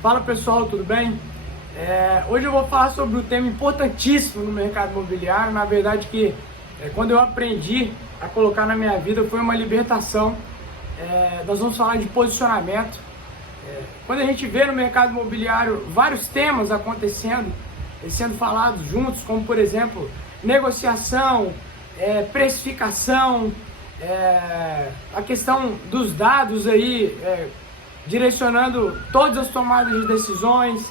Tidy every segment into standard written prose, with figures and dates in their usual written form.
Fala pessoal, tudo bem? Hoje eu vou falar sobre um tema importantíssimo no mercado imobiliário. Na verdade que quando eu aprendi a colocar na minha vida foi uma libertação. Nós vamos falar de posicionamento. Quando a gente vê no mercado imobiliário vários temas acontecendo e sendo falados juntos, como por exemplo negociação, precificação, a questão dos dados aí, direcionando todas as tomadas de decisões,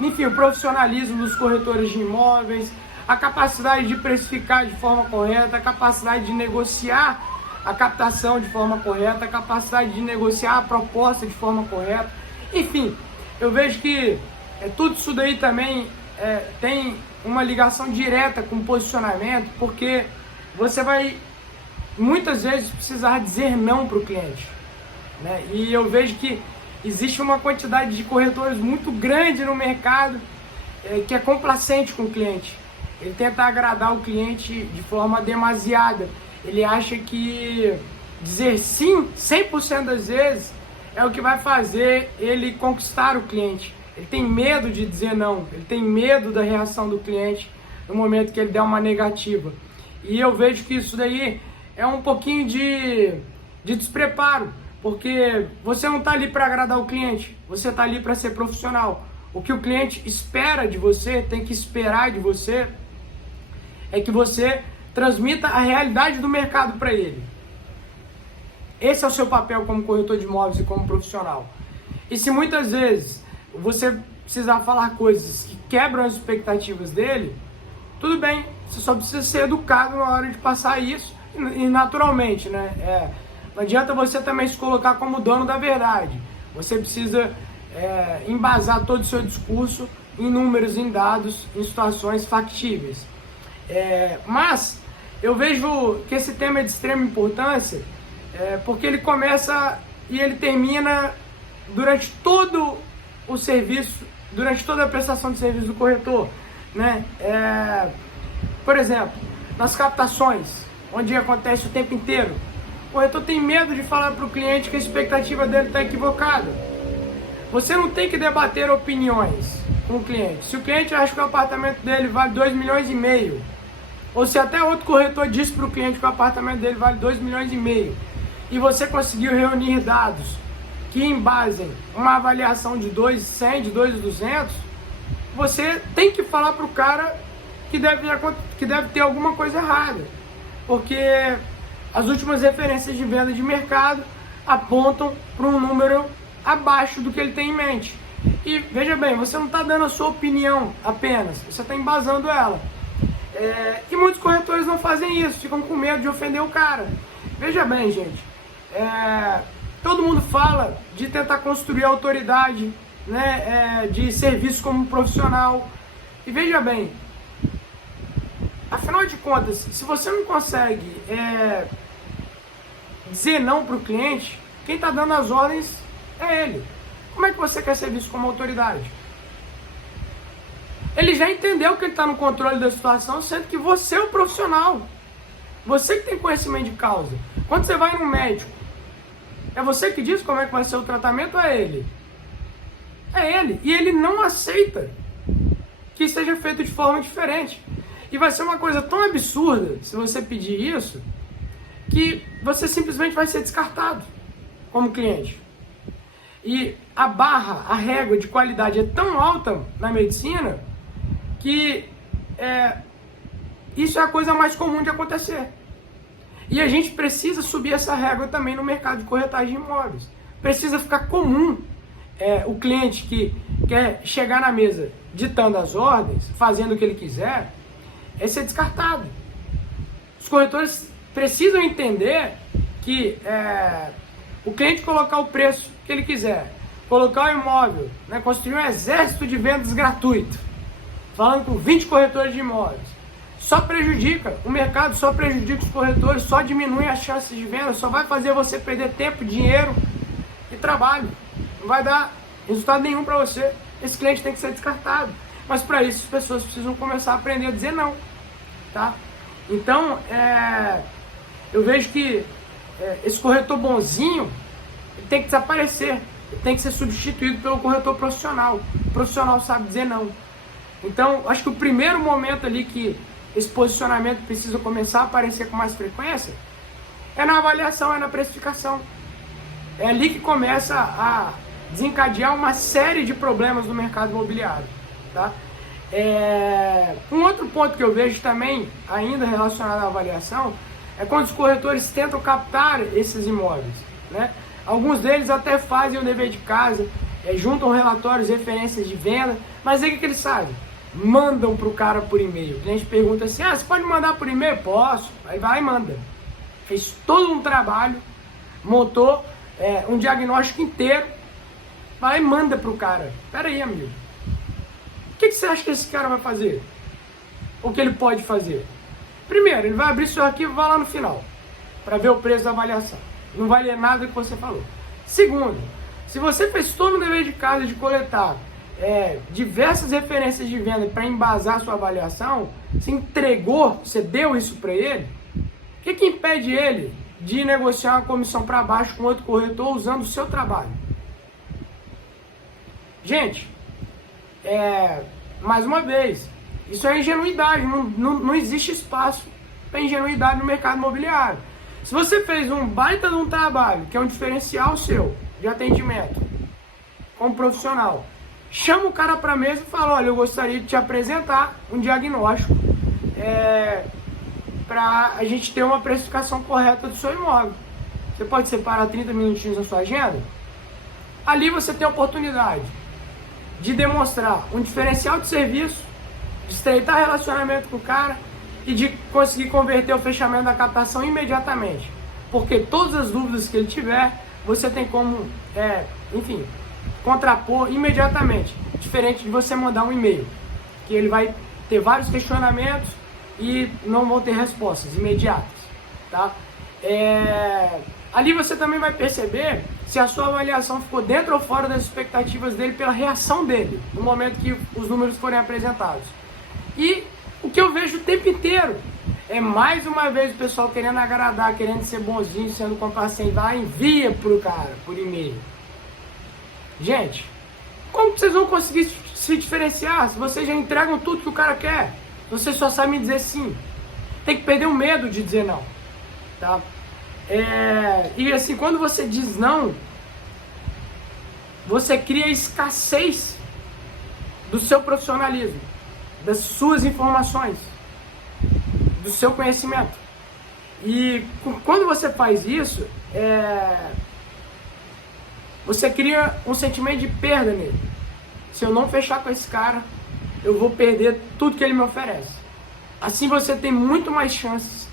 enfim, o profissionalismo dos corretores de imóveis, a capacidade de precificar de forma correta, a capacidade de negociar a captação de forma correta, a capacidade de negociar a proposta de forma correta. Enfim, eu vejo que tudo isso daí também tem uma ligação direta com o posicionamento, porque você vai muitas vezes precisar dizer não para o cliente, né? E eu vejo que existe uma quantidade de corretores muito grande no mercado que é complacente com o cliente. Ele tenta agradar o cliente de forma demasiada. Ele acha que dizer sim 100% das vezes é o que vai fazer ele conquistar o cliente. Ele tem medo de dizer não, ele tem medo da reação do cliente no momento que ele der uma negativa. E eu vejo que isso daí é um pouquinho de despreparo, porque você não está ali para agradar o cliente, você está ali para ser profissional. O que o cliente espera de você, tem que esperar de você, é que você transmita a realidade do mercado para ele. Esse é o seu papel como corretor de imóveis e como profissional. E se muitas vezes você precisar falar coisas que quebram as expectativas dele, tudo bem, você só precisa ser educado na hora de passar isso e naturalmente, né? Não adianta você também se colocar como dono da verdade. Você precisa embasar todo o seu discurso em números, em dados, em situações factíveis. Mas eu vejo que esse tema é de extrema importância, porque ele começa e ele termina durante todo o serviço, durante toda a prestação de serviço do corretor, né? Por exemplo, nas captações, onde acontece o tempo inteiro, o corretor tem medo de falar para o cliente que a expectativa dele está equivocada. Você não tem que debater opiniões com o cliente. Se o cliente acha que o apartamento dele vale 2,5 milhões, ou se até outro corretor disse para o cliente que o apartamento dele vale 2,5 milhões, e você conseguiu reunir dados que embasem uma avaliação de 2,100, de 2,200, você tem que falar para o cara que deve ter alguma coisa errada, porque as últimas referências de venda de mercado apontam para um número abaixo do que ele tem em mente. E veja bem, você não está dando a sua opinião apenas, você está embasando ela. E muitos corretores não fazem isso, ficam com medo de ofender o cara. Veja bem, gente, todo mundo fala de tentar construir autoridade, né, de serviço como profissional. E veja bem, afinal de contas, se você não consegue dizer não para o cliente, quem está dando as ordens é ele. Como é que você quer ser visto como autoridade? Ele já entendeu que ele está no controle da situação, sendo que você é o profissional. Você que tem conhecimento de causa. Quando você vai no médico, é você que diz como é que vai ser o tratamento ou é ele? É ele. E ele não aceita que seja feito de forma diferente. E vai ser uma coisa tão absurda, se você pedir isso, que você simplesmente vai ser descartado como cliente. E a barra, a régua de qualidade é tão alta na medicina que isso é a coisa mais comum de acontecer. E a gente precisa subir essa régua também no mercado de corretagem de imóveis. Precisa ficar comum o cliente que quer chegar na mesa ditando as ordens, fazendo o que ele quiser, ser descartado. Os corretores precisam entender que o cliente colocar o preço que ele quiser, colocar o imóvel, né, construir um exército de vendas gratuito, falando com 20 corretores de imóveis, só prejudica o mercado, só prejudica os corretores, só diminui as chances de venda, só vai fazer você perder tempo, dinheiro e trabalho. Não vai dar resultado nenhum para você. Esse cliente tem que ser descartado. Mas para isso as pessoas precisam começar a aprender a dizer não, tá? Então, eu vejo que esse corretor bonzinho tem que desaparecer. tem que ser substituído pelo corretor profissional. O profissional sabe dizer não. Então, acho que o primeiro momento ali que esse posicionamento precisa começar a aparecer com mais frequência é na avaliação, é na precificação. É ali que começa a desencadear uma série de problemas no mercado imobiliário, tá? Um outro ponto que eu vejo também, ainda relacionado à avaliação, é quando os corretores tentam captar esses imóveis, né? Alguns deles até fazem o dever de casa, juntam relatórios, referências de venda, mas aí o que eles fazem? Mandam para o cara por e-mail. O cliente pergunta assim, você pode mandar por e-mail? Posso. Aí vai e manda. Fez todo um trabalho, montou um diagnóstico inteiro, vai e manda para o cara. Pera aí, amigo. O que você acha que esse cara vai fazer? O que ele pode fazer? Primeiro, ele vai abrir seu arquivo e vai lá no final, para ver o preço da avaliação. Não vai ler nada do que você falou. Segundo, se você fez todo o dever de casa de coletar diversas referências de venda para embasar sua avaliação, você entregou, você deu isso para ele, o que impede ele de negociar uma comissão para baixo com outro corretor usando o seu trabalho? Gente, mais uma vez, isso é ingenuidade, não existe espaço para ingenuidade no mercado imobiliário. Se você fez um baita de um trabalho, que é um diferencial seu de atendimento como profissional, chama o cara para a mesa e fala, olha, eu gostaria de te apresentar um diagnóstico para a gente ter uma precificação correta do seu imóvel. Você pode separar 30 minutinhos na sua agenda? Ali você tem a oportunidade de demonstrar um diferencial de serviço, de estreitar relacionamento com o cara e de conseguir converter o fechamento da captação imediatamente. Porque todas as dúvidas que ele tiver, você tem como, contrapor imediatamente. Diferente de você mandar um e-mail, que ele vai ter vários questionamentos e não vão ter respostas imediatas, tá? Ali você também vai perceber se a sua avaliação ficou dentro ou fora das expectativas dele pela reação dele, no momento que os números forem apresentados. E o que eu vejo o tempo inteiro é mais uma vez o pessoal querendo agradar, querendo ser bonzinho, sendo complacente, vai envia pro cara, por e-mail. Gente, como que vocês vão conseguir se diferenciar se vocês já entregam tudo que o cara quer? Vocês só sabem dizer sim. Tem que perder o medo de dizer não, tá? E assim, quando você diz não, você cria escassez do seu profissionalismo, das suas informações, do seu conhecimento. E quando você faz isso, você cria um sentimento de perda nele. Se eu não fechar com esse cara, eu vou perder tudo que ele me oferece. Assim você tem muito mais chances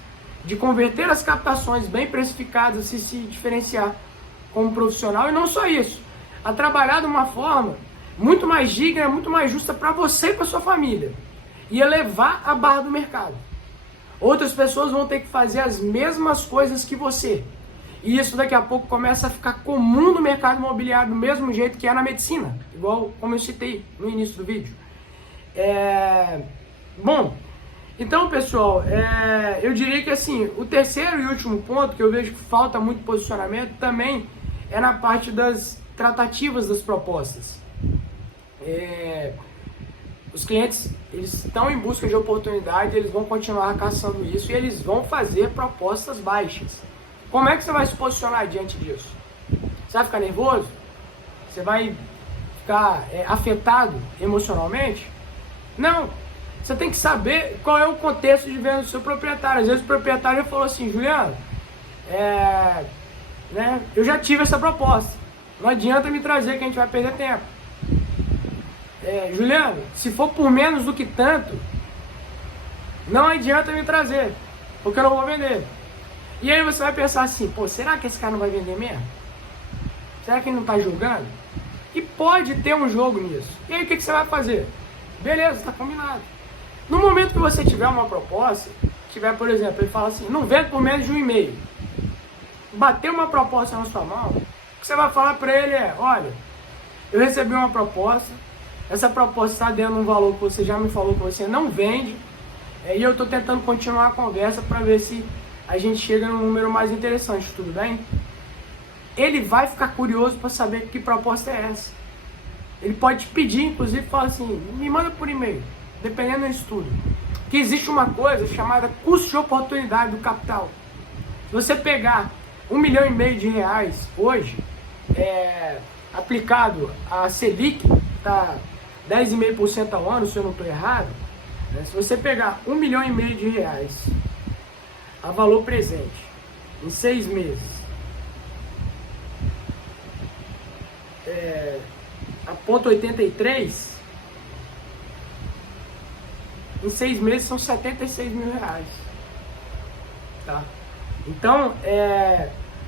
de converter as captações bem precificadas e se diferenciar como profissional. E não só isso, a trabalhar de uma forma muito mais digna, muito mais justa para você e para sua família. E elevar a barra do mercado. Outras pessoas vão ter que fazer as mesmas coisas que você. E isso daqui a pouco começa a ficar comum no mercado imobiliário, do mesmo jeito que é na medicina. Igual como eu citei no início do vídeo. Bom, então pessoal, eu diria que assim, o terceiro e último ponto que eu vejo que falta muito posicionamento também é na parte das tratativas das propostas. Os clientes, eles estão em busca de oportunidade, eles vão continuar caçando isso e eles vão fazer propostas baixas. Como é que você vai se posicionar diante disso? Você vai ficar nervoso? Você vai ficar afetado emocionalmente? Não. Você tem que saber qual é o contexto de venda do seu proprietário. Às vezes o proprietário falou assim, Juliano, eu já tive essa proposta. Não adianta me trazer que a gente vai perder tempo. Juliano, se for por menos do que tanto, não adianta me trazer, porque eu não vou vender. E aí você vai pensar assim, será que esse cara não vai vender mesmo? Será que ele não está julgando? E pode ter um jogo nisso. E aí o que você vai fazer? Beleza, está combinado. No momento que você tiver uma proposta, por exemplo, ele fala assim, não vende por menos de 1,5. Bateu uma proposta na sua mão, o que você vai falar para ele olha, eu recebi uma proposta, essa proposta está dando um valor que você já me falou que você não vende, e eu estou tentando continuar a conversa para ver se a gente chega num número mais interessante, tudo bem? ele vai ficar curioso para saber que proposta é essa. Ele pode te pedir, inclusive, fala assim, me manda por e-mail, dependendo do estudo, que existe uma coisa chamada custo de oportunidade do capital. Se você pegar R$1,5 milhão hoje, aplicado a Selic, está 10,5% ao ano, se eu não estou errado, né? Se você pegar R$1,5 milhão a valor presente, em 6 meses, a ponto 83, em 6 meses são R$76 mil. Tá? Então,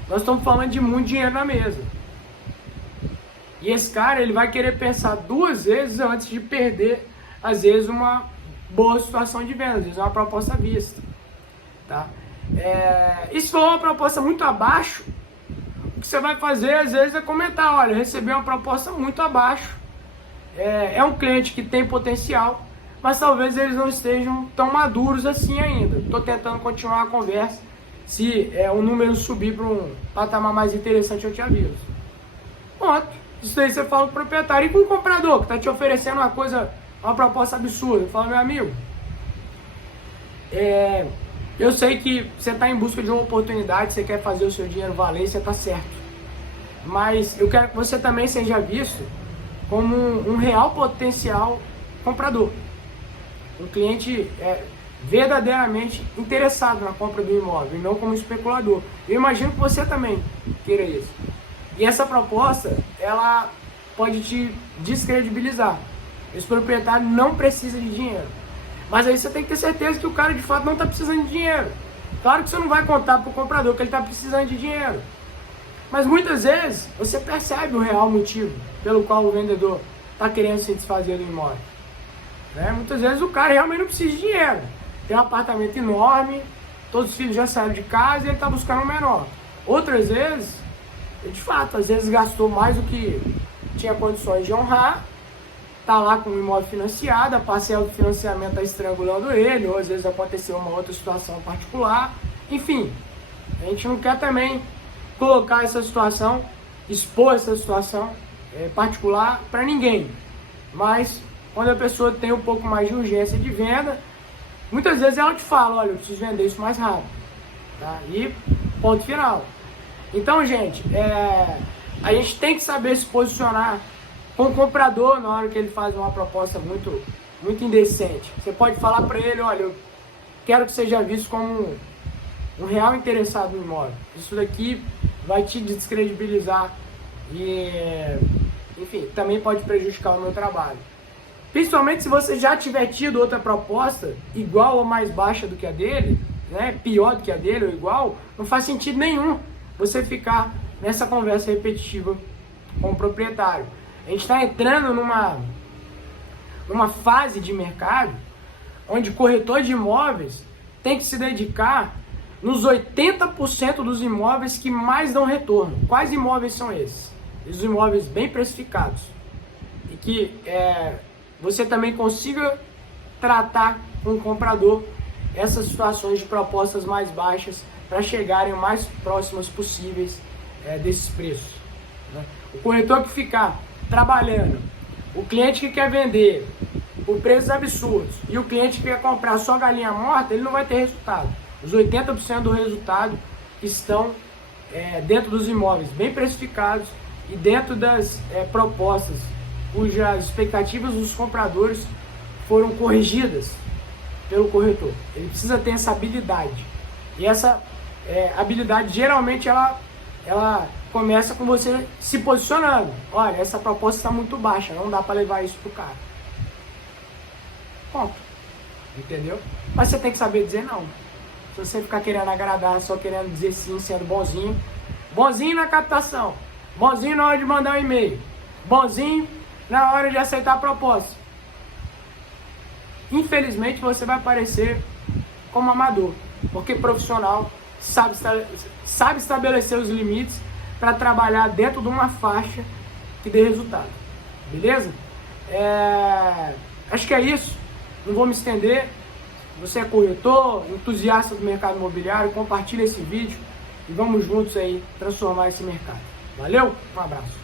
nós estamos falando de muito dinheiro na mesa. E esse cara, ele vai querer pensar 2 vezes antes de perder, às vezes, uma boa situação de venda, às vezes uma proposta à vista. Tá? E se for uma proposta muito abaixo, o que você vai fazer, às vezes, é comentar, olha, eu recebi uma proposta muito abaixo, é um cliente que tem potencial, mas talvez eles não estejam tão maduros assim ainda. Estou tentando continuar a conversa, se o número subir para um patamar mais interessante, eu te aviso. Pronto, isso aí você fala com o proprietário. E com o comprador, que está te oferecendo uma proposta absurda, fala, meu amigo, eu sei que você está em busca de uma oportunidade, você quer fazer o seu dinheiro valer, você está certo. Mas eu quero que você também seja visto como um real potencial comprador. Um cliente verdadeiramente interessado na compra do imóvel, e não como especulador. Eu imagino que você também queira isso. E essa proposta, ela pode te descredibilizar. Esse proprietário não precisa de dinheiro. Mas aí você tem que ter certeza que o cara de fato não está precisando de dinheiro. Claro que você não vai contar para o comprador que ele está precisando de dinheiro. Mas muitas vezes você percebe o real motivo pelo qual o vendedor está querendo se desfazer do imóvel. Muitas vezes o cara realmente não precisa de dinheiro. Tem um apartamento enorme, todos os filhos já saíram de casa e ele está buscando um menor. Outras vezes, de fato, às vezes gastou mais do que tinha condições de honrar, está lá com o imóvel financiado, a parcela do financiamento está estrangulando ele, ou às vezes aconteceu uma outra situação particular. Enfim, a gente não quer também colocar essa situação, expor essa situação particular para ninguém. Mas quando a pessoa tem um pouco mais de urgência de venda, muitas vezes ela te fala, olha, eu preciso vender isso mais rápido. Tá? E ponto final. Então, gente, a gente tem que saber se posicionar com o comprador na hora que ele faz uma proposta muito, muito indecente. Você pode falar para ele, olha, eu quero que seja visto como um real interessado no imóvel. Isso daqui vai te descredibilizar e, enfim, também pode prejudicar o meu trabalho. Principalmente se você já tiver tido outra proposta igual ou mais baixa do que a dele, pior do que a dele ou igual, não faz sentido nenhum você ficar nessa conversa repetitiva com o proprietário. A gente está entrando numa fase de mercado onde o corretor de imóveis tem que se dedicar nos 80% dos imóveis que mais dão retorno. Quais imóveis são esses? Os imóveis bem precificados e que você também consiga tratar com o comprador essas situações de propostas mais baixas para chegarem o mais próximas possíveis desses preços. O corretor que ficar trabalhando, o cliente que quer vender por preços absurdos e o cliente que quer comprar só galinha morta, ele não vai ter resultado. Os 80% do resultado estão dentro dos imóveis bem precificados e dentro das propostas cujas expectativas dos compradores foram corrigidas pelo corretor. Ele precisa ter essa habilidade. E essa habilidade, geralmente, ela começa com você se posicionando. Olha, essa proposta está muito baixa, não dá para levar isso para o cara. Ponto. Entendeu? Mas você tem que saber dizer não. Se você ficar querendo agradar, só querendo dizer sim, sendo bonzinho. Bonzinho na captação. Bonzinho na hora de mandar um e-mail. Bonzinho na hora de aceitar a proposta. Infelizmente você vai parecer como amador. Porque profissional sabe estabelecer os limites para trabalhar dentro de uma faixa que dê resultado. Beleza? Acho que é isso. Não vou me estender. Você é corretor, entusiasta do mercado imobiliário, compartilha esse vídeo e vamos juntos aí transformar esse mercado. Valeu, um abraço.